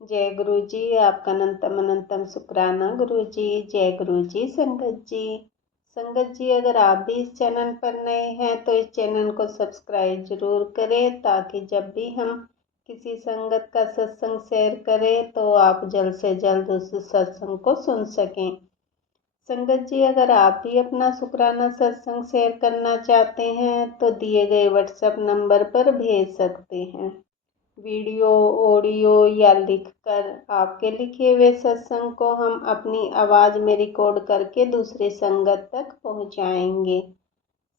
जय गुरु जी। आपका अनंतम अनंतम शुक्राना गुरु जी। जय गुरु जी। संगत जी, अगर आप भी इस चैनल पर नए हैं तो इस चैनल को सब्सक्राइब जरूर करें, ताकि जब भी हम किसी संगत का सत्संग शेयर करें तो आप जल्द से जल्द उस सत्संग को सुन सकें। संगत जी, अगर आप भी अपना शुक्राना सत्संग शेयर करना चाहते हैं तो दिए गए व्हाट्सएप नंबर पर भेज सकते हैं। वीडियो, ऑडियो या लिखकर आपके लिखे हुए सत्संग को हम अपनी आवाज़ में रिकॉर्ड करके दूसरे संगत तक पहुंचाएंगे।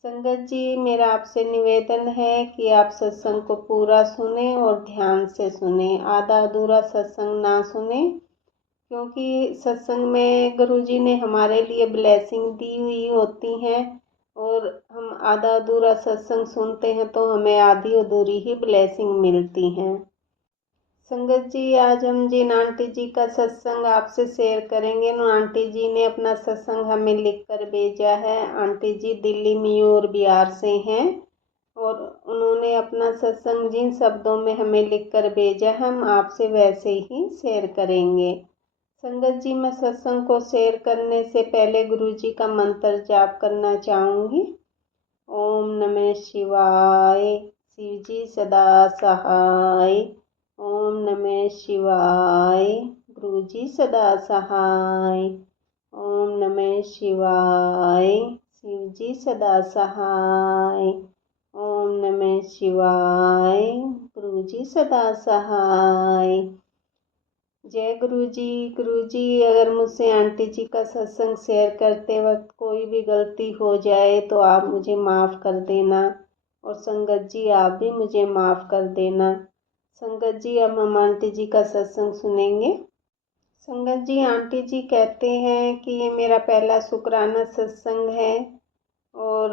संगत जी, मेरा आपसे निवेदन है कि आप सत्संग को पूरा सुने और ध्यान से सुने, आधा अधूरा सत्संग ना सुने, क्योंकि सत्संग में गुरुजी ने हमारे लिए ब्लेसिंग दी हुई होती हैं और हम आधा अधूरा सत्संग सुनते हैं तो हमें आधी अधूरी ही ब्लेसिंग मिलती हैं। संगत जी, आज हम जिन आंटी जी का सत्संग आपसे शेयर करेंगे, उन आंटी जी ने अपना सत्संग हमें लिख कर भेजा है। आंटी जी दिल्ली मयूर बिहार से हैं और उन्होंने अपना सत्संग जिन शब्दों में हमें लिख कर भेजा, हम आपसे वैसे ही शेयर करेंगे। संगत जी, मैं सत्संग को शेयर करने से पहले गुरु जी का मंत्र जाप करना चाहूँगी। ओम नमः शिवाय, शिव जी सदा सहाय। ओम नमः शिवाय, गुरु जी सदा सहाय। ओम नमः शिवाय, शिव जी सदा सहाय। ओम नमः शिवाय, गुरु जी सदा सहाय। जय गुरु जी। गुरु जी, अगर मुझसे आंटी जी का सत्संग शेयर करते वक्त कोई भी गलती हो जाए तो आप मुझे माफ़ कर देना, और संगत जी आप भी मुझे माफ़ कर देना। संगत जी, अब हम आंटी जी का सत्संग सुनेंगे। संगत जी, आंटी जी कहते हैं कि ये मेरा पहला शुक्राना सत्संग है और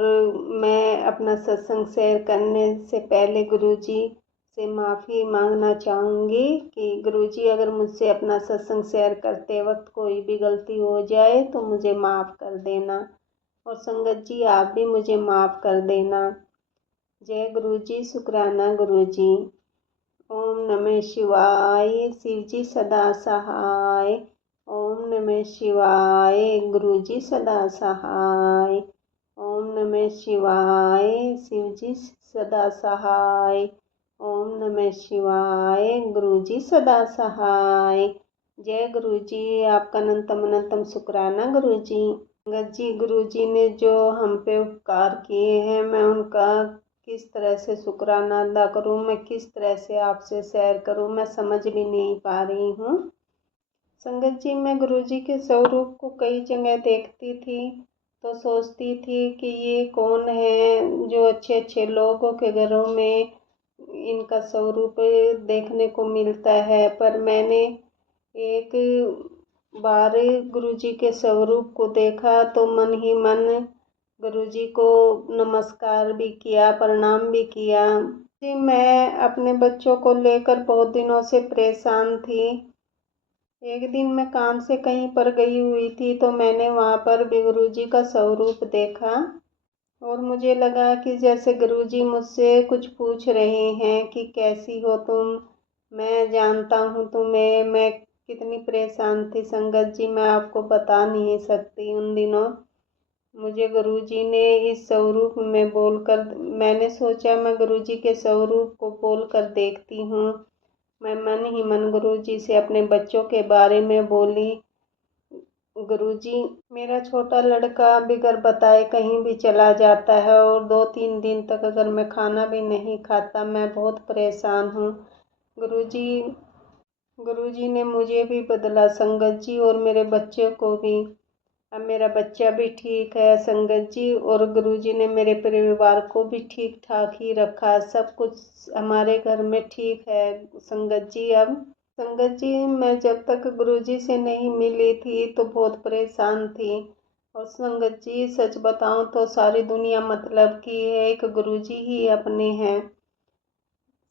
मैं अपना सत्संग शेयर करने से पहले गुरु जी से माफ़ी मांगना चाहूँगी कि गुरुजी, अगर मुझसे अपना सत्संग शेयर करते वक्त कोई भी गलती हो जाए तो मुझे माफ़ कर देना, और संगत जी आप भी मुझे माफ़ कर देना। जय गुरुजी। शुक्राना गुरुजी। ओम नमः शिवाय, शिव जी सदा सहाय। ओम नमः शिवाय, गुरुजी सदा सहाय। ओम नमः शिवाय, शिव जी सदा सहाय। ओम नमः शिवाय, गुरु जी सदा सहाय। जय गुरु जी। आपका अनंतम अनंतम शुक्राना गुरु जी। संगत जी, गुरु जी ने जो हम पे उपकार किए हैं, मैं उनका किस तरह से शुक्राना अदा करूं, मैं किस तरह से आपसे शेयर करूं, मैं समझ भी नहीं पा रही हूं। संगत जी, मैं गुरु जी के स्वरूप को कई जगह देखती थी तो सोचती थी कि ये कौन है जो अच्छे अच्छे लोगों के घरों में इनका स्वरूप देखने को मिलता है, पर मैंने एक बार गुरुजी के स्वरूप को देखा तो मन ही मन गुरुजी को नमस्कार भी किया, प्रणाम भी किया। जी, मैं अपने बच्चों को लेकर बहुत दिनों से परेशान थी। एक दिन मैं काम से कहीं पर गई हुई थी तो मैंने वहाँ पर भी गुरुजी का स्वरूप देखा और मुझे लगा कि जैसे गुरुजी मुझसे कुछ पूछ रहे हैं कि कैसी हो तुम, मैं जानता हूँ तुम्हें। मैं कितनी परेशान थी संगत जी, मैं आपको बता नहीं सकती। उन दिनों मुझे गुरुजी ने इस स्वरूप में बोलकर, मैंने सोचा मैं गुरुजी के स्वरूप को बोलकर देखती हूँ। मैं मन ही मन गुरुजी से अपने बच्चों के बारे में बोली, गुरुजी, मेरा छोटा लड़का बिगर बताए कहीं भी चला जाता है और 2-3 दिन तक अगर मैं खाना भी नहीं खाता, मैं बहुत परेशान हूँ। गुरुजी, गुरुजी ने मुझे भी बदला संगत जी, और मेरे बच्चे को भी। अब मेरा बच्चा भी ठीक है संगत जी, और गुरुजी ने मेरे परिवार को भी ठीक ठाक ही रखा। सब कुछ हमारे घर में ठीक है संगत जी। अब संगत जी, मैं जब तक गुरुजी से नहीं मिली थी तो बहुत परेशान थी, और संगत जी सच बताऊं तो सारी दुनिया मतलब की है, एक गुरुजी ही अपने हैं।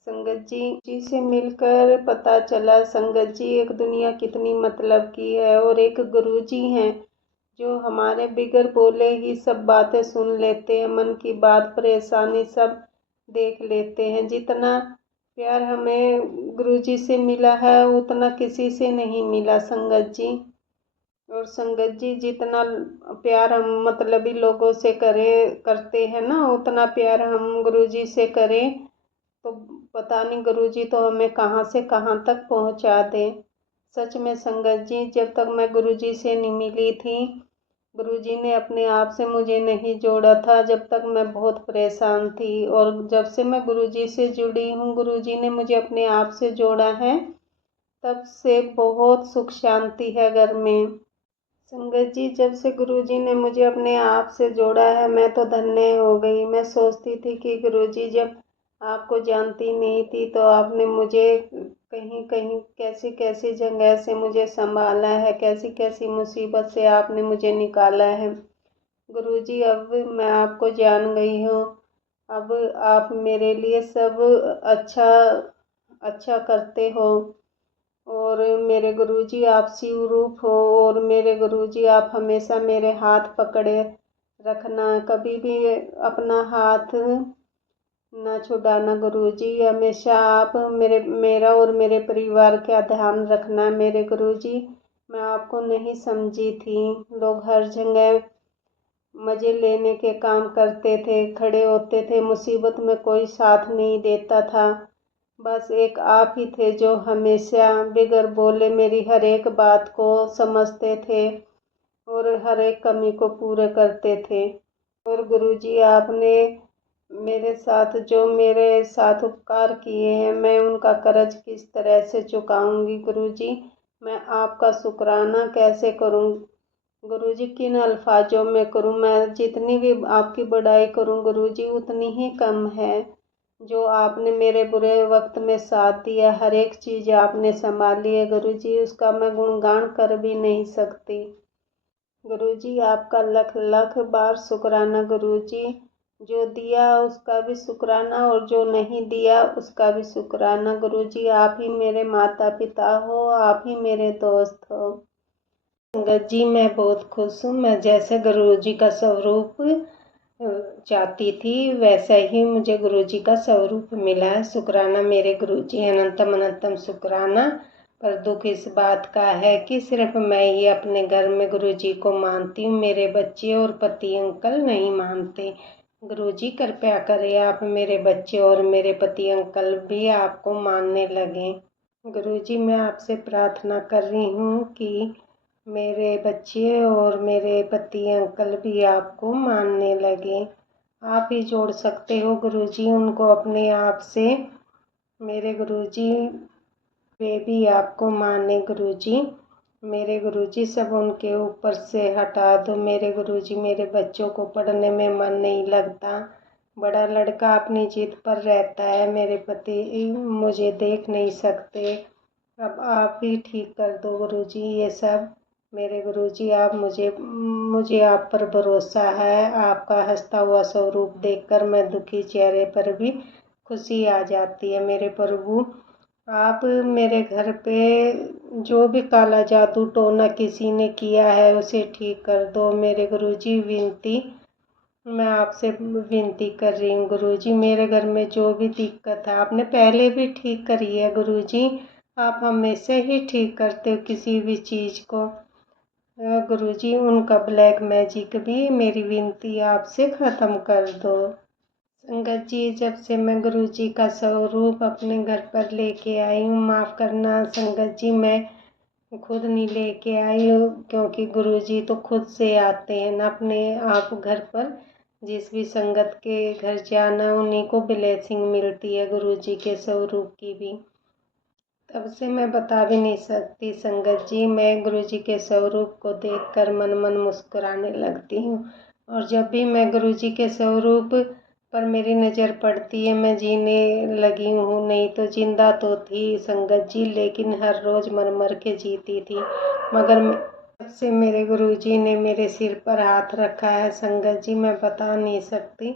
संगत जी से मिलकर पता चला संगत जी एक दुनिया कितनी मतलब की है, और एक गुरुजी हैं जो हमारे बिगर बोले ही सब बातें सुन लेते हैं, मन की बात परेशानी सब देख लेते हैं। जितना प्यार हमें गुरुजी से मिला है उतना किसी से नहीं मिला संगत जी। और संगत जी जितना प्यार हम मतलबी लोगों से करते हैं ना, उतना प्यार हम गुरुजी से करें तो पता नहीं गुरुजी तो हमें कहाँ से कहाँ तक पहुँचा दे। सच में संगत जी, जब तक मैं गुरुजी से नहीं मिली थी, गुरुजी ने अपने आप से मुझे नहीं जोड़ा था, जब तक मैं बहुत परेशान थी। और जब से मैं गुरुजी से जुड़ी हूँ, गुरुजी ने मुझे अपने आप से जोड़ा है, तब से बहुत सुख शांति है घर में। संगत जी, जब से गुरुजी ने मुझे अपने आप से जोड़ा है, मैं तो धन्य हो गई। मैं सोचती थी कि गुरुजी, जब आपको जानती नहीं थी तो आपने मुझे कहीं कहीं कैसी कैसी जगह से मुझे संभाला है, कैसी कैसी मुसीबत से आपने मुझे निकाला है। गुरुजी, अब मैं आपको जान गई हूँ। अब आप मेरे लिए सब अच्छा अच्छा करते हो। और मेरे गुरुजी, आप शिव रूप हो। और मेरे गुरुजी, आप हमेशा मेरे हाथ पकड़े रखना, कभी भी अपना हाथ न छुड़ाना। गुरुजी, हमेशा आप मेरा और मेरे परिवार का ध्यान रखना। मेरे गुरुजी, मैं आपको नहीं समझी थी। लोग हर जगह मजे लेने के काम करते थे, खड़े होते थे, मुसीबत में कोई साथ नहीं देता था। बस एक आप ही थे जो हमेशा बिगर बोले मेरी हर एक बात को समझते थे और हर एक कमी को पूरे करते थे। और गुरुजी, आपने मेरे साथ उपकार किए हैं, मैं उनका कर्ज किस तरह से चुकाऊंगी गुरुजी। मैं आपका शुक्राना कैसे करूं गुरुजी, किन अल्फाजों में करूं। मैं जितनी भी आपकी बड़ाई करूं गुरुजी, उतनी ही कम है। जो आपने मेरे बुरे वक्त में साथ दिया, हर एक चीज़ आपने संभाली है गुरुजी, उसका मैं गुणगान कर भी नहीं सकती। गुरुजी, आपका लख लख बार शुक्राना गुरुजी। जो दिया उसका भी शुक्राना और जो नहीं दिया उसका भी शुक्राना। गुरुजी, आप ही मेरे माता पिता हो, आप ही मेरे दोस्त हो। संगत जी, मैं बहुत खुश हूँ। मैं जैसे गुरुजी का स्वरूप चाहती थी, वैसा ही मुझे गुरुजी का स्वरूप मिला है। शुक्राना मेरे गुरुजी, अनंतम अनंतम शुक्राना। पर दुख इस बात का है कि सिर्फ मैं ही अपने घर में गुरुजी को मानती हूँ, मेरे बच्चे और पति अंकल नहीं मानते। गुरुजी, कृपया करें आप मेरे बच्चे और मेरे पति अंकल भी आपको मानने लगें। गुरुजी, मैं आपसे प्रार्थना कर रही हूँ कि मेरे बच्चे और मेरे पति अंकल भी आपको मानने लगे। आप ही जोड़ सकते हो गुरुजी उनको अपने आप से। मेरे गुरुजी, वे भी आपको माने गुरुजी। मेरे गुरुजी, सब उनके ऊपर से हटा दो। मेरे गुरुजी, मेरे बच्चों को पढ़ने में मन नहीं लगता, बड़ा लड़का अपनी जिद पर रहता है, मेरे पति मुझे देख नहीं सकते। अब आप ही ठीक कर दो गुरुजी ये सब। मेरे गुरुजी, आप मुझे आप पर भरोसा है। आपका हंसता हुआ स्वरूप देखकर मैं दुखी चेहरे पर भी खुशी आ जाती है। मेरे प्रभु, आप मेरे घर पे जो भी काला जादू टोना किसी ने किया है उसे ठीक कर दो। मेरे गुरुजी, मैं आपसे विनती कर रही हूँ गुरुजी, मेरे घर में जो भी दिक्कत है आपने पहले भी ठीक करी है गुरुजी, आप हमेशा ही ठीक करते हो किसी भी चीज़ को। गुरुजी, उनका ब्लैक मैजिक भी मेरी विनती आपसे ख़त्म कर दो। संगत जी, जब से मैं गुरुजी का स्वरूप अपने घर पर लेके आई हूँ, माफ़ करना संगत जी, मैं खुद नहीं लेके आई हूँ, क्योंकि गुरुजी तो खुद से आते हैं ना अपने आप घर पर। जिस भी संगत के घर जाना उन्हीं को ब्लेसिंग मिलती है गुरुजी के स्वरूप की भी। तब से मैं बता भी नहीं सकती संगत जी, मैं गुरुजी के स्वरूप को देखकर मन मन मुस्कुराने लगती हूँ। और जब भी मैं गुरुजी के स्वरूप पर मेरी नज़र पड़ती है, मैं जीने लगी हूँ। नहीं तो जिंदा तो थी संगत जी, लेकिन हर रोज़ मर मर के जीती थी। मगर जब से मेरे गुरुजी ने मेरे सिर पर हाथ रखा है संगत जी, मैं बता नहीं सकती।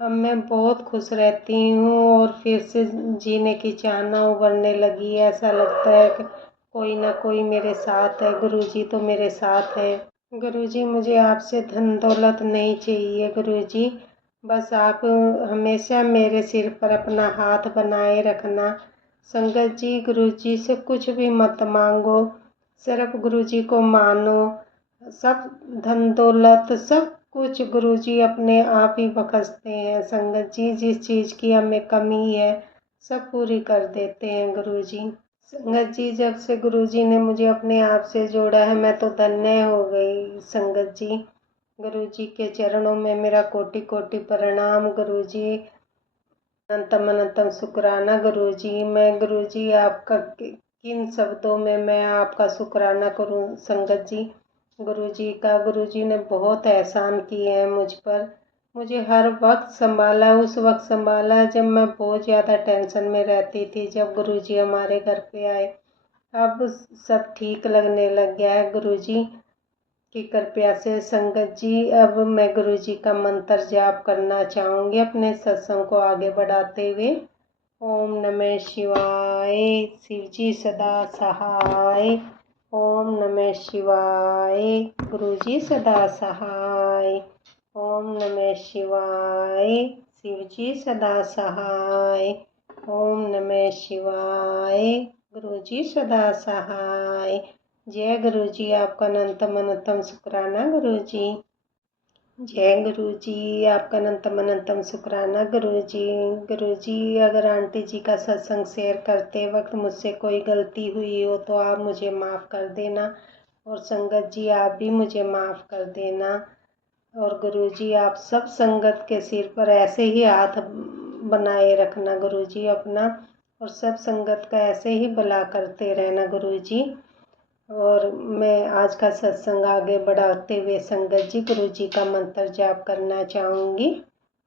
अब मैं बहुत खुश रहती हूँ और फिर से जीने की चाहना उभरने लगी है। ऐसा लगता है कि कोई ना कोई मेरे साथ है, गुरुजी तो मेरे साथ है। गुरुजी, मुझे आपसे धन दौलत नहीं चाहिए गुरुजी, बस आप हमेशा मेरे सिर पर अपना हाथ बनाए रखना। संगत जी, गुरु जी से कुछ भी मत मांगो, सिर्फ गुरु जी को मानो। सब धन दौलत सब कुछ गुरु जी अपने आप ही बख्शते हैं। संगत जी, जिस चीज़ की हमें कमी है सब पूरी कर देते हैं गुरु जी। संगत जी, जब से गुरु जी ने मुझे अपने आप से जोड़ा है मैं तो धन्य हो गई। संगत जी, गुरु जी के चरणों में मेरा कोटि कोटि प्रणाम। गुरु जी, अनंतम अनंतम शुक्राना। गुरु जी, मैं गुरु जी आपका किन शब्दों में मैं आपका शुक्राना करूं। संगत जी, गुरु जी ने बहुत एहसान किए हैं मुझ पर। मुझे हर वक्त संभाला, उस वक्त संभाला जब मैं बहुत ज़्यादा टेंशन में रहती थी। जब गुरु जी हमारे घर पे आए अब सब ठीक लगने लग गया है गुरु जी की कृपया से। संगत जी, अब मैं गुरु जी का मंत्र जाप करना चाहूँगी अपने सत्संग को आगे बढ़ाते हुए। ओम नमः शिवाय, शिव जी सदा सहाय। ओम नमः शिवाय, गुरु जी सदा सहाय। ओम नमः शिवाय, शिव जी सदा सहाय। ओम नमः शिवाय, गुरु जी सदा सहाय। जय गुरु जी, आपका अनंतम अनंतम शुक्राना गुरु जी। जय गुरु जी, आपका अनंतम अनंतम शुक्राना गुरु जी। गुरु जी, अगर आंटी जी का सत्संग शेयर करते वक्त मुझसे कोई गलती हुई हो तो आप मुझे माफ़ कर देना, और संगत जी आप भी मुझे माफ़ कर देना। और गुरु जी, आप सब संगत के सिर पर ऐसे ही हाथ बनाए रखना गुरु जी अपना, और सब संगत का ऐसे ही भला करते रहना गुरु जी। और मैं आज का सत्संग आगे बढ़ाते हुए संगत जी गुरु जी का मंत्र जाप करना चाहूँगी।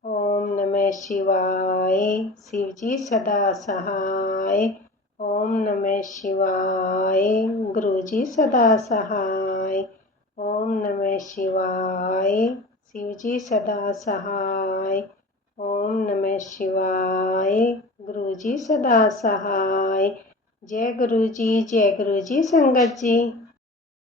ओम नमः शिवाय, शिव जी सदा सहाय। ओम नमः शिवाय, गुरु जी सदा सहाय। ओम नमः शिवाय, शिव जी सदा सहाय। ओम नमः शिवाय, गुरु जी सदा सहाय। जय गुरु जी, जय गुरु जी संगत जी।